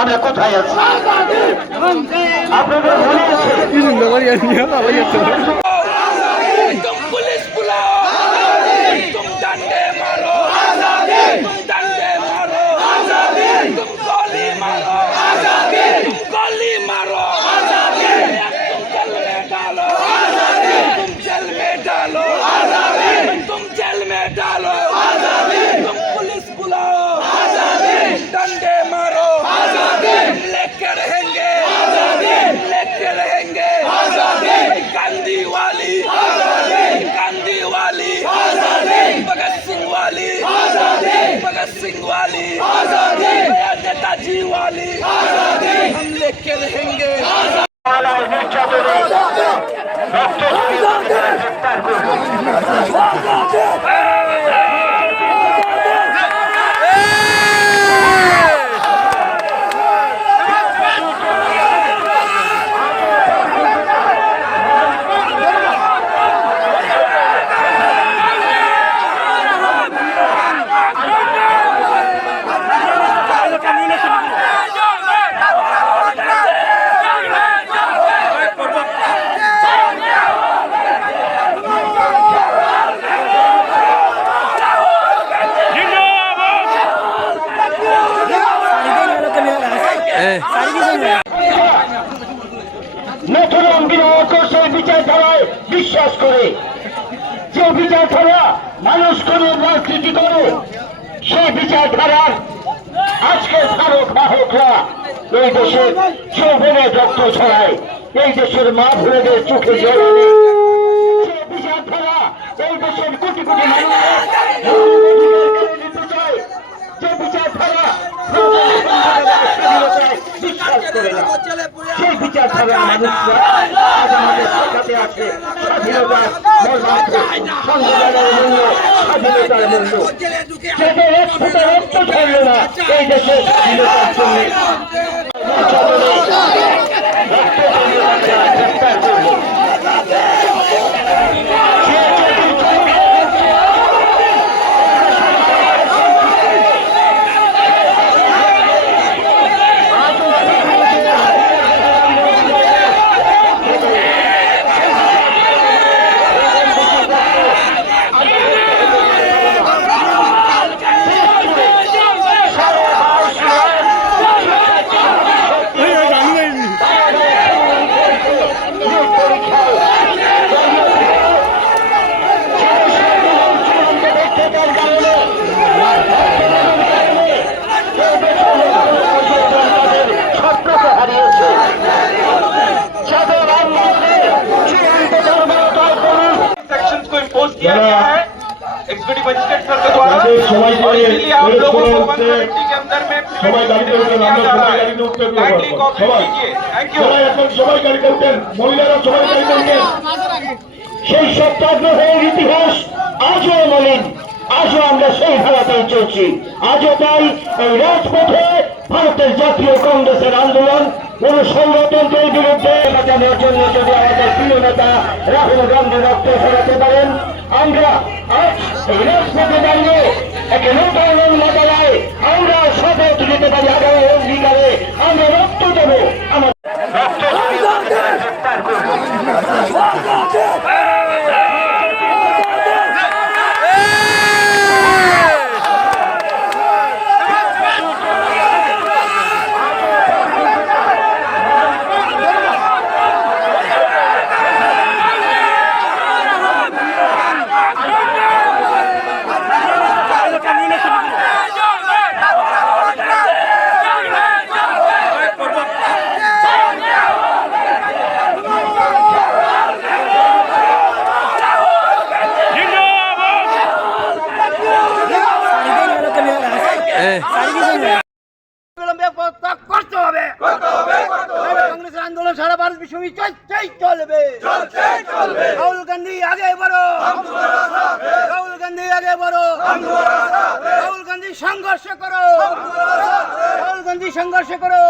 আমরা কোথায় আছি? আপনাদের মনে আছে तुम पुलिस बुलाओ, तुम डंडे मारो, तुम डंडे मारो, तुम गोली मारो, तुम गोली मारो, तुम जेल में डालो, तुम जेल में डालो, तुम जेल में डालो, तुम पुलिस बुलाओ, डंडे मारो, लेके रहेंगे, लेके रहेंगे, गांधी वाली, गांधी वाली, भगत सिंह वाली, भगत सिंह वाली, नेताजी वाली, हम लेके रहेंगे। নতুন বিরোধের বিচারধারায় বিশ্বাস করে, যে বিচারধারা মানুষ করে রাজনীতি করে, সেই বিচারধারার আজকে ধারক বাহকরা এই দেশের যৌবনে রক্ত ছড়ায়, এই দেশের মা ভুলেদের চোখে জল আনে। যে বিচারধারা এই দেশের কোটি কোটি মানুষের নিতে চায়, যে বিচারধারা বিশ্বাস করে না, সেই বিচারধারার মানুষরা আজ আমাদের সাথে আছে। স্বাধীনতার মর্মার্থ, সংবিধানের মূল্য, স্বাধীনতার মূল্য, যাদের এক ফোঁটা রক্ত ঝরল না এই দেশের স্বাধীনতার জন্য, গ্রেফতার করল। किया गया है एग्जीक्यूटिव मजिस्ट्रेट सर के द्वारा, और इसलिए आप लोगों को 170 के अंदर में किया जा रहा है। काइंडली कोऑपरेट कीजिए। Thank you. সবাই গাড়িতে উঠেন, মহিলারা সবাই গাড়িতে উঠেন। সেই সত্যাগ্রহের ইতিহাস আজও মলিন, আজও আমরা সেই ধারাতেই চলছি। আজও তাই এই রাজপথে ভারতের জাতীয় কংগ্রেসের আন্দোলন কোন ষড়যন্ত্রের বিরুদ্ধে বাঁচানোর জন্য যদি আমাদের প্রিয় নেতা রাহুল গান্ধী রক্ত সরাতে পারেন, আমরা আজ এই রাজপথে দাঁড়িয়ে এক নতুন মোকাবেলায় আমরা শপথ নিতে পারি, আগামী অঙ্গীকারে আমরা রক্ত দেবো, আমার রক্ত গ্রেফতার করবো। কংগ্রেসের আন্দোলন সারা ভারত বিশ্বব্যাপী চলবে। রাহুল গান্ধী আগে বড়ো, রাহুল গান্ধী আগে বড়ো, রাহুল গান্ধী সংঘর্ষ করো, রাহুল গান্ধী সংঘর্ষ করো।